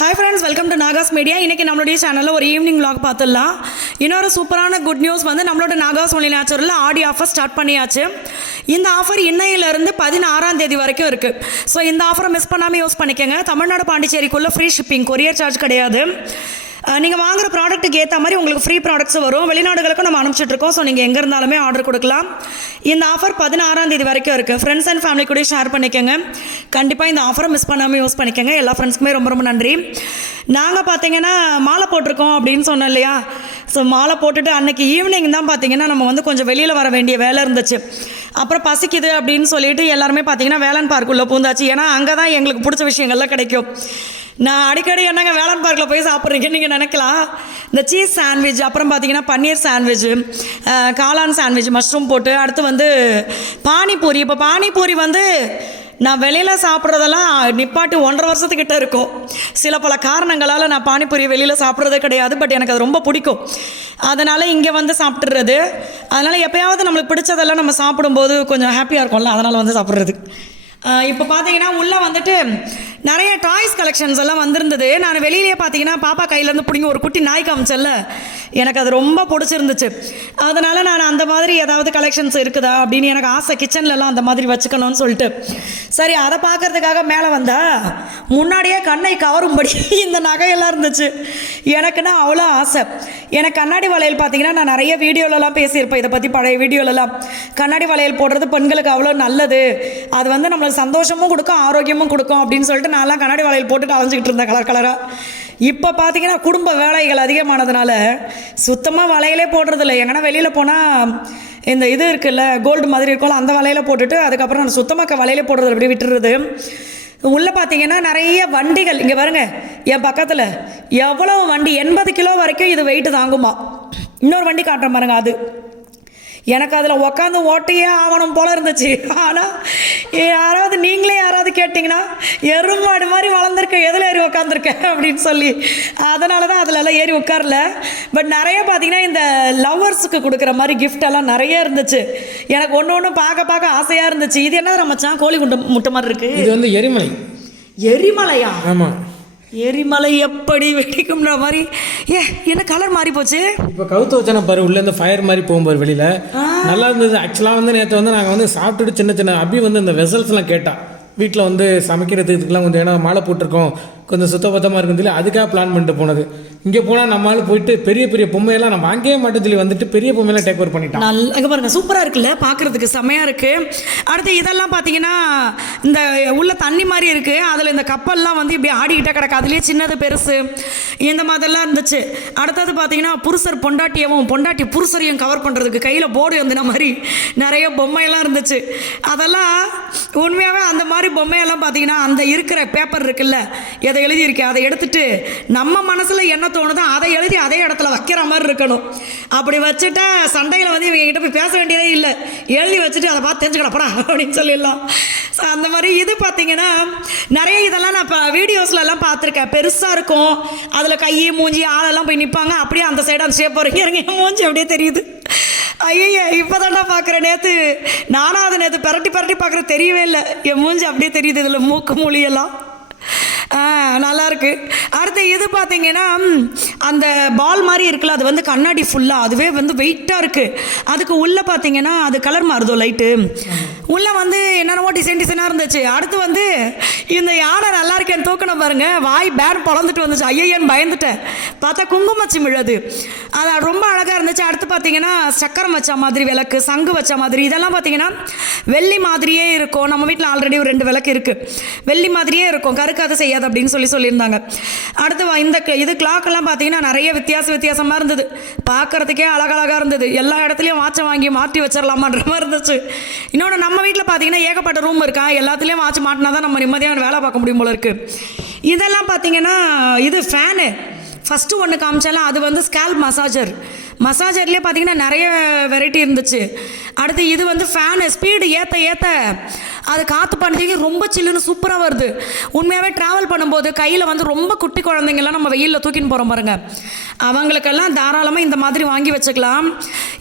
Hi friends, welcome to Nahash media. இன்றைக்கி நம்மளுடைய சேனலில் ஒரு ஈவினிங் விளாக் பார்த்துடலாம். இன்னொரு சூப்பரான குட் நியூஸ் வந்து நம்மளோட நாகாஸ் ஒன்லி நேச்சுரலில் ஆடி ஆஃபர் ஸ்டார்ட் பண்ணியாச்சு. இந்த ஆஃபர் இன்னையிலேருந்து 16ஆம் தேதி வரைக்கும் இருக்குது. ஸோ இந்த ஆஃபரை மிஸ் பண்ணாமல் யூஸ் பண்ணிக்கோங்க. தமிழ்நாடு பாண்டிச்சேரிக்குள்ளே ஃப்ரீ ஷிப்பிங், கொரியர் சார்ஜ் கிடையாது. நீங்கள் வாங்குகிற ப்ராடக்ட்டுக்கு ஏற்ற மாதிரி உங்களுக்கு ஃப்ரீ ப்ராடக்ட்ஸ் வரும். வெளிநாடுகளுக்கும் நம்ம அனுப்பிச்சிட்ருக்கோம். ஸோ நீங்கள் எங்கே இருந்தாலுமே ஆர்டர் கொடுக்கலாம். இந்த ஆஃபர் 16ஆம் தேதி வரைக்கும் இருக்குது. ஃப்ரெண்ட்ஸ் அண்ட் ஃபேமிலி கூட ஷேர் பண்ணிக்கோங்க. கண்டிப்பாக இந்த ஆஃபரை மிஸ் பண்ணாமல் யூஸ் பண்ணிக்கோங்க. எல்லா ஃப்ரெண்ட்ஸ்க்குமே ரொம்ப ரொம்ப நன்றி. நாங்கள் பார்த்தீங்கன்னா மாலை போட்டிருக்கோம் அப்படின்னு சொன்னோம் இல்லையா. ஸோ மாலை போட்டுட்டு அன்றைக்கி ஈவினிங் தான் பார்த்தீங்கன்னா நம்ம வந்து கொஞ்சம் வெளியில் வர வேண்டிய வேலை இருந்துச்சு. அப்புறம் பசிக்குது அப்படின்னு சொல்லிட்டு எல்லாருமே பார்த்தீங்கன்னா வேலன் பார்க்குள்ளே பூந்தாச்சு. ஏன்னா அங்கே தான் எங்களுக்கு பிடிச்ச விஷயங்கள்லாம் கிடைக்கும். நான் அடிக்கடி என்னங்க வேலன் பார்க்கில் போய் சாப்பிட்றீங்கன்னு நீங்கள் நினைக்கலாம். இந்த சீஸ் சாண்ட்விச், அப்புறம் பார்த்தீங்கன்னா பன்னீர் சாண்ட்விச், காளான் சாண்ட்விச், மஷ்ரூம் போட்டு, அடுத்து வந்து பானிபூரி. இப்போ பானிபூரி வந்து நான் வெளியில் சாப்பிட்றதெல்லாம் நிப்பாட்டி 1.5 வருஷத்துக்கிட்ட இருக்கும். சில பல காரணங்களால் நான் பானிபூரி வெளியில் சாப்பிட்றதே கிடையாது. பட் எனக்கு அது ரொம்ப பிடிக்கும். அதனால் இங்கே வந்து சாப்பிட்றது. அதனால் எப்போயாவது நம்மளுக்கு பிடிச்சதெல்லாம் நம்ம சாப்பிடும்போது கொஞ்சம் ஹாப்பியாக இருக்கும்ல, அதனால் வந்து சாப்பிட்றது. இப்போ பார்த்தீங்கன்னா உள்ளே வந்துட்டு நிறைய டாய்ஸ் கலெக்ஷன்ஸ் எல்லாம் வந்திருந்தது. நான் வெளியிலேயே பார்த்தீங்கன்னா பாப்பா கையிலேருந்து பிடிங்கி ஒரு குட்டி நாய் காமிச்சல்ல, எனக்கு அது ரொம்ப பிடிச்சிருந்துச்சு. அதனால் நான் அந்த மாதிரி ஏதாவது கலெக்ஷன்ஸ் இருக்குதா அப்படின்னு எனக்கு ஆசை, கிச்சன்லலாம் அந்த மாதிரி வச்சுக்கணும்னு சொல்லிட்டு. சரி, அதை பார்க்குறதுக்காக மேலே வந்தால் முன்னாடியே கண்ணை கவரும்படி இந்த நகையெல்லாம் இருந்துச்சு. எனக்குன்னா அவ்வளோ ஆசை. எனக்கு கண்ணாடி வளையல் பார்த்தீங்கன்னா நான் நிறைய வீடியோலலாம் பேசியிருப்பேன் இதை பற்றி. பழைய வீடியோலலாம் கண்ணாடி வளையல் போடுறது பெண்களுக்கு அவ்வளோ நல்லது, அது வந்து நம்மளுக்கு சந்தோஷமும் கொடுக்கும் ஆரோக்கியமும் கொடுக்கும் அப்படின்னு சொல்லிட்டு நான்லாம் கண்ணாடி வளையல் போட்டுட்டு அலைஞ்சிக்கிட்டு இருந்தேன் கலர் கலராக. இப்போ பார்த்தீங்கன்னா குடும்ப வேலைகள் அதிகமானதுனால சுத்தமாக வளையலே போடுறதில்ல. எங்கன்னா வெளியில் போனால் இந்த இது இருக்குல்ல, கோல்டு மாதிரி இருக்கும்ல, அந்த வளையலை போட்டுட்டு அதுக்கப்புறம் நான் சுத்தமாக வளையலே போடுறது அப்படி விட்டுறது. உள்ளே பார்த்தீங்கன்னா நிறைய வண்டிகள். இங்கே பாருங்க, என் பக்கத்தில் எவ்வளோ வண்டி, 80 கிலோ வரைக்கும் இது வெயிட்டு தாங்குமா. இன்னொரு வண்டி காட்டுறேன் பாருங்க. அது எனக்கு அதில் உக்காந்து ஓட்டையே ஆகணும் போல இருந்துச்சு. ஆனால் யாராவது நீங்களே யாராவது கேட்டிங்கன்னா எருமாடு மாதிரி வளர்ந்துருக்கேன், எதில் ஏறி உக்காந்துருக்கேன் அப்படின்னு சொல்லி, அதனால தான் அதிலெல்லாம் ஏறி உட்காரல. பட் நிறைய பார்த்தீங்கன்னா இந்த லவ்வர்ஸுக்கு கொடுக்குற மாதிரி கிஃப்ட் எல்லாம் நிறைய இருந்துச்சு. எனக்கு ஒன்று ஒன்று பார்க்க ஆசையாக இருந்துச்சு. இது என்ன மச்சான், கோழி முட்டை மாதிரி இருக்குது. இது வந்து எரிமலை. எரிமலையா? ஆமாம். எரிமலை எப்படி வெடிக்கும்ன்ற மாதிரி. என்ன கலர் மாறி போச்சு. இப்போ கவுத்து வச்சான பாரு, உள்ள இந்த ஃபயர் மாதிரி போகும்போது வெளியில் நல்லா இருந்தது. ஆக்சுவலாக வந்து நேற்று வந்து நாங்கள் வந்து சாப்பிட்டுட்டு சின்ன சின்ன அபி வந்து இந்த வெசல்ஸ்லாம் கேட்டால் வீட்டில் வந்து சமைக்கிறதுக்குலாம் கொஞ்சம், ஏன்னா மாலை போட்டிருக்கோம் கொஞ்சம் சுத்தபத்தமாக இருக்குன்னு சொல்லி அதுக்காக பிளான் பண்ணிட்டு போனது. இங்கே போனால் நம்மளால போயிட்டு பெரிய பெரிய பொம்மையெல்லாம் நான் வாங்கவே மாட்டேன்னு சொல்லி வந்துட்டு பெரிய பொம்மையெல்லாம் டேக் ஓவர் பண்ணிட்டேன். நல்லா இங்கே பாருங்கள், சூப்பராக இருக்குல்ல, பார்க்குறதுக்கு செம்மையாக இருக்குது. அடுத்து இதெல்லாம் பார்த்தீங்கன்னா இந்த உள்ள தண்ணி மாதிரி இருக்குது. அதில் இந்த கப்பல்லாம் வந்து இப்படி ஆடிக்கிட்டே கிடக்கு. அதுலேயே சின்னது பெருசு இந்த மாதிரிலாம் இருந்துச்சு. அடுத்தது பார்த்தீங்கன்னா புருஷர் பொண்டாட்டியவும் பொண்டாட்டி புருஷரையும் கவர் பண்ணுறதுக்கு கையில் போர்டு வந்துன மாதிரி நிறைய பொம்மையெல்லாம் இருந்துச்சு. அதெல்லாம் உண்மையாகவே அந்த மாதிரி பொம்மையெல்லாம் பார்த்தீங்கன்னா அந்த இருக்கிற பேப்பர் இருக்குல்ல, எதை எழுதியிருக்கேன் அதை எடுத்துட்டு நம்ம மனசில் என்ன தோணுதோ அதை எழுதி அதே இடத்துல வைக்கிற மாதிரி இருக்கணும். அப்படி வச்சுட்டா சண்டையில் வந்து இவங்க கிட்ட போய் பேச வேண்டியதே இல்லை. எழுதி வச்சுட்டு அதை பார்த்து தெரிஞ்சுக்கிடப்படா அப்படின்னு சொல்லிடலாம். ஸோ அந்த மாதிரி இது பார்த்தீங்கன்னா நிறைய இதெல்லாம் நான் இப்போ வீடியோஸ்லலாம் பார்த்துருக்கேன். பெருசாக இருக்கும், அதில் கை மூஞ்சி ஆளெல்லாம் போய் நிற்பாங்க. அப்படியே அந்த சைடு அந்த ஷேப் வரும். இறங்க என் மூஞ்சி அப்படியே தெரியுது. ஐயா இப்போ தான்டா பார்க்குறேன். நானும் அதை நேற்று பரட்டி பார்க்குறேன், தெரியவே இல்லை. என் மூஞ்சி அப்படியே தெரியுது, இதில் மூக்கு மொழியெல்லாம் நல்லாயிருக்கு. அடுத்து இது பார்த்தீங்கன்னா அந்த பால் மாதிரி இருக்குல்ல, அது வந்து கண்ணாடி ஃபுல்லாக, அதுவே வந்து வெயிட்டாக இருக்குது. அதுக்கு உள்ளே பார்த்தீங்கன்னா அது கலர் மாறுதோ லைட்டு, உள்ளே வந்து என்னென்னவோ டிசைனாக இருந்துச்சு. அடுத்து வந்து இந்த யானை நல்லா இருக்கேன்னு தூக்கணும் பாருங்கள், வாய் பேன் பொழந்துட்டு வந்துச்சு. ஐயன்னு பயந்துட்டேன். பார்த்தா குங்குமச்சிமிழ், அது ரொம்ப அழகாக இருந்துச்சு. அடுத்து பார்த்தீங்கன்னா சக்கரம் வச்ச மாதிரி விளக்கு, சங்கு வச்ச மாதிரி, இதெல்லாம் பார்த்தீங்கன்னா வெள்ளி மாதிரியே இருக்கும். நம்ம வீட்டில் ஆல்ரெடி ஒரு 2 விளக்கு இருக்குது, வெள்ளி மாதிரியே இருக்கும், கருக்காத செய்யாது அப்படின்னு சொல்லியிருந்தாங்க. அடுத்து இந்த இது கிளாக்கெல்லாம் பார்த்தீங்கன்னா நிறைய வித்தியாசமாக இருந்தது. பார்க்குறதுக்கே அழகழகாக இருந்தது. எல்லா இடத்துலையும் வாட்சை வாங்கி மாற்றி வச்சிடலாமான்ற மாதிரி இருந்துச்சு. இன்னொன்று, நம்ம வீட்டில் பார்த்தீங்கன்னா ஏகப்பட்ட ரூம் இருக்கா, எல்லாத்துலேயும் வாட்ச் மாட்டினா தான் நம்ம நிம்மதியான வேலை பார்க்க முடியும் போல இருக்குது. இதெல்லாம் பார்த்தீங்கன்னா இது ஃபேனு ஃபஸ்ட்டு ஒன்று காமிச்சாலும் அது வந்து ஸ்கேல்ப் மசாஜர்லேயே பார்த்தீங்கன்னா நிறைய வெரைட்டி இருந்துச்சு. அடுத்து இது வந்து ஃபேனு ஸ்பீடு ஏற்ற அது காற்று பண்ணுறதுக்கு ரொம்ப சில்லுன்னு சூப்பராக வருது. உண்மையாகவே ட்ராவல் பண்ணும்போது கையில் வந்து ரொம்ப குட்டி குழந்தைங்கள்லாம் நம்ம வெயிலில் தூக்கின்னு போகிறோம் பாருங்கள், அவங்களுக்கெல்லாம் தாராளமாக இந்த மாதிரி வாங்கி வச்சுக்கலாம்.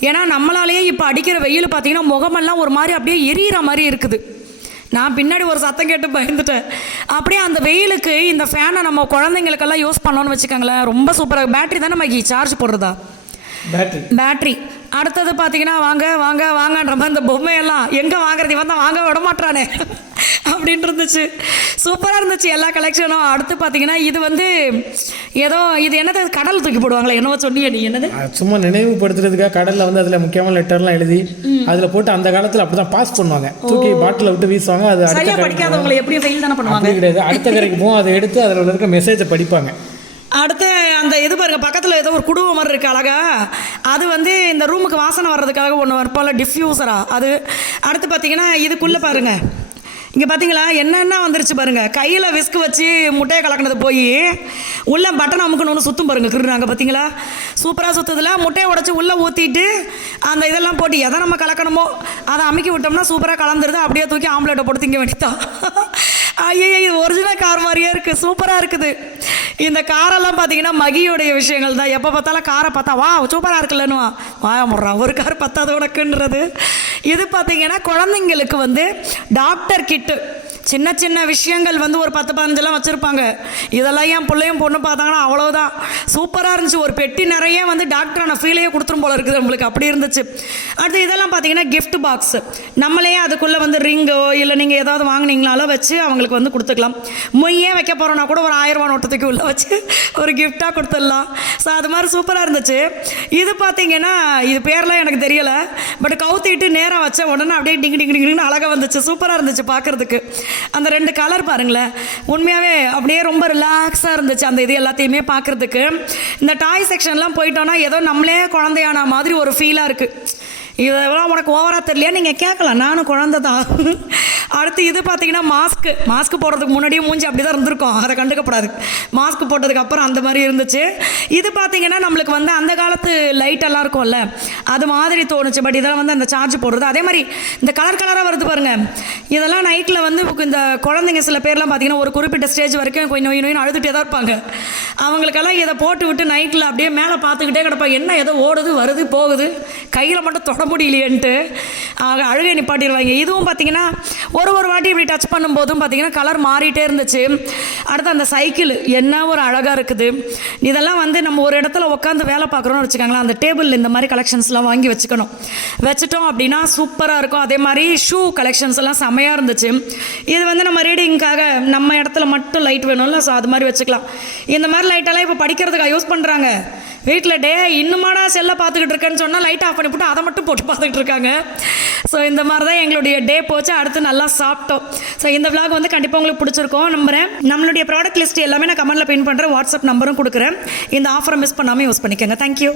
ஏன்னா நம்மளாலேயே இப்போ அடிக்கிற வெயில் பார்த்தீங்கன்னா முகமெல்லாம் ஒரு மாதிரி அப்படியே எரியிற மாதிரி இருக்குது. நான் பின்னாடி ஒரு சத்தம் கேட்டு பயந்துட்டேன். அப்படியே அந்த வெயிலுக்கு இந்த ஃபேனை நம்ம குழந்தைங்களுக்கெல்லாம் யூஸ் பண்ணோன்னு வச்சுக்கோங்களேன், ரொம்ப சூப்பராக. பேட்டரி தானே மைக்கி சார்ஜ் போடுறதா? பேட்டரி. அடுத்தது பார்த்தீங்கன்னா வாங்க வாங்க வாங்கன்ற மாதிரி இந்த பொம்மையெல்லாம் எங்கே வாங்குறது, இவன் தான் வாங்க விட மாட்டானே அப்படின்ட்டு இருந்துச்சு. சூப்பராக இருந்துச்சு எல்லா கலெக்ஷனும். அடுத்து பார்த்தீங்கன்னா இது வந்து ஏதோ இது என்னது கடல் தூக்கி போடுவாங்களே, என்னவோ சொன்னீங்க நீ, என்னது சும்மா நினைவுபடுத்துறதுக்காக கடலில் வந்து அதில் முக்கியமான லெட்டர்லாம் எழுதி அதில் போட்டு அந்த காலத்தில் அப்படி தான் பாஸ் பண்ணுவாங்க, தூக்கி பாட்டில் விட்டு வீசுவாங்க. அது சரியா படிக்காதவங்களை எப்படி ஃபெயில் தானே பண்ணுவாங்க. கிடையாது, அடுத்த கரைக்கு போகும், அதை எடுத்து அதில் இருக்க மெசேஜை படிப்பாங்க. அடுத்து அந்த இது பாருங்க, பக்கத்தில் ஏதோ ஒரு குடுவை மாதிரி இருக்கு அழகா, அது வந்து இந்த ரூமுக்கு வாசனை வர்றதுக்காக ஒன்று வரப்போல டிஃப்யூசரா அது. அடுத்து பார்த்தீங்கன்னா இதுக்குள்ளே பாருங்க, இங்கே பார்த்தீங்களா என்னென்ன வந்துருச்சு பாருங்க. கையில் விஸ்க் வச்சு முட்டையை கலக்கினது போய் உள்ள பட்டன் அமுக்கணும்னு சுற்றும் பாருங்க, கிருநாங்க பார்த்தீங்களா, சூப்பராக சுற்றுதில்ல. முட்டையை உடச்சி உள்ளே ஊற்றிட்டு அந்த இதெல்லாம் போட்டு எதை நம்ம கலக்கணுமோ அதை அமுக்கி விட்டோம்னா சூப்பராக கலந்துருது. அப்படியே தூக்கி ஆம்லேட்டை போட்டு திங்க வேண்டியதான். ஐயோ, இது ஒரிஜினல் கார் மாதிரியே இருக்குது, சூப்பராக இருக்குது. இந்த காரெல்லாம் பார்த்தீங்கன்னா மகியோடைய விஷயங்கள் தான். எப்போ பார்த்தாலும் காரை பார்த்தா வா சூப்பராக இருக்குல்லன்னு வாயா முடுறான், ஒரு கார் பத்தாது உனக்குன்றது. இது பார்த்தீங்கன்னா குழந்தைங்களுக்கு வந்து டாக்டர் கிட்டு, சின்ன சின்ன விஷயங்கள் வந்து ஒரு 10-15 வச்சுருப்பாங்க. இதெல்லாம் என் பிள்ளையும் பொண்ணு பார்த்தாங்கன்னா அவ்வளோதான், சூப்பராக இருந்துச்சு. ஒரு பெட்டி நிறைய வந்து டாக்டரான ஃபீலையே கொடுத்துரும் போல இருக்குது நம்மளுக்கு, அப்படி இருந்துச்சு. அடுத்து இதெல்லாம் பார்த்தீங்கன்னா கிஃப்ட் பாக்ஸ், நம்மளே அதுக்குள்ளே வந்து ரிங்கோ இல்லை நீங்கள் ஏதாவது வாங்கினீங்களாலும் வச்சு அவங்களுக்கு வந்து கொடுத்துக்கலாம். மொய்யே வைக்க போகிறோன்னா கூட ஒரு 1000 ரூபா நோட்டத்துக்கு உள்ளே வச்சு ஒரு கிஃப்டாக கொடுத்துடலாம். ஸோ அது மாதிரி சூப்பராக இருந்துச்சு. இது பார்த்தீங்கன்னா இது பேர்லாம் எனக்கு தெரியலை, பட் கவுத்திட்டு நேராக வச்ச உடனே அப்படியே டிங்கு டிங்கு டிங்குன்னு அழகாக வந்துச்சு, சூப்பராக இருந்துச்சு பார்க்குறதுக்கு. அந்த 2 கலர் பாருங்களேன், உண்மையாகவே அப்படியே ரொம்ப ரிலாக்ஸாக இருந்துச்சு அந்த இது எல்லாத்தையுமே பார்க்குறதுக்கு. இந்த டாய் செக்ஷன்லாம் போயிட்டோன்னா ஏதோ நம்மளே குழந்தையான மாதிரி ஒரு ஃபீலாக இருக்குது. இதெல்லாம் உனக்கு ஓவராக தெரியலையா, நீங்கள் கேட்கலாம், நானும் குழந்தை தான். அடுத்து இது பார்த்தீங்கன்னா மாஸ்க் போடுறதுக்கு முன்னாடியே மூஞ்சி அப்படி தான் இருந்திருக்கும், அதை கண்டுக்கப்படாது. மாஸ்க் போட்டதுக்கு அப்புறம் அந்த மாதிரி இருந்துச்சு. இது பார்த்தீங்கன்னா நம்மளுக்கு வந்து அந்த காலத்து லைட்டெல்லாம் இருக்கும்ல அது மாதிரி தோணுச்சு. பட் இதெல்லாம் வந்து அந்த சார்ஜ் போடுறது அதே மாதிரி இந்த கலராக வருது பாருங்கள். இதெல்லாம் நைட்டில் வந்து இந்த குழந்தைங்க சில பேர்லாம் பார்த்தீங்கன்னா ஒரு குறிப்பிட்ட ஸ்டேஜ் வரைக்கும் கொஞ்சம் நோய் அழுதுகிட்டே தான் இருப்பாங்க. அவங்களுக்கெல்லாம் இதை போட்டு விட்டு நைட்டில் அப்படியே மேலே பார்த்துக்கிட்டே கிடப்பாங்க, என்ன ஏதோ ஓடுது வருது போகுது, கையில் மட்டும் தொட முடியலையேன்ட்டு அழுகை நிப்பாட்டிடுவாங்க. இதுவும் பார்த்தீங்கன்னா ஒரு வாட்டி இப்படி டச் பண்ணும்போதும் பார்த்தீங்கன்னா கலர் மாறிட்டே இருந்துச்சு. அடுத்து அந்த சைக்கிள் என்ன ஒரு அழகாக இருக்குது. இதெல்லாம் வந்து நம்ம ஒரு இடத்துல உட்காந்து வேலை பார்க்குறோன்னு வச்சுக்கோங்களேன், அந்த டேபிள் இந்த மாதிரி கலெக்ஷன்ஸ்லாம் வாங்கி வச்சுட்டோம் அப்படின்னா சூப்பராக இருக்கும். அதே மாதிரி ஷூ கலெக்ஷன்ஸ் எல்லாம் செமையாக இருந்துச்சு. இது வந்து நம்ம ரீடிங்காக நம்ம இடத்துல மட்டும் லைட் வேணும்ல, ஸோ அது மாதிரி வச்சுக்கலாம். இந்த மாதிரி லைட்டெல்லாம் இப்போ படிக்கிறதுக்காக யூஸ் பண்ணுறாங்க. வீட்டில் இன்னுமாடா செல்லை பார்த்துக்கிட்டு இருக்கேன்னு சொன்னால் லைட் ஆஃப் பண்ணி போட்டு அதை மட்டும் போட்டு பார்த்துக்கிட்டு இருக்காங்க. ஸோ இந்த மாதிரி தான் எங்களுடைய டே போச்சு. அடுத்து நல்லா சாப்பிட்டோம். ஸோ இந்த விளாக் வந்து கண்டிப்பாக உங்களுக்கு பிடிச்சிருக்கோம் நம்புகிறேன். நம்மளுடைய ப்ராடக்ட் லிஸ்ட் எல்லாமே நான் கமெண்ட்டில் பின் பண்ணுறேன், வாட்ஸ்அப் நம்பரும் கொடுக்குறேன். இந்த ஆஃபரை மிஸ் பண்ணாமல் யூஸ் பண்ணிக்கோங்க. தேங்க்யூ.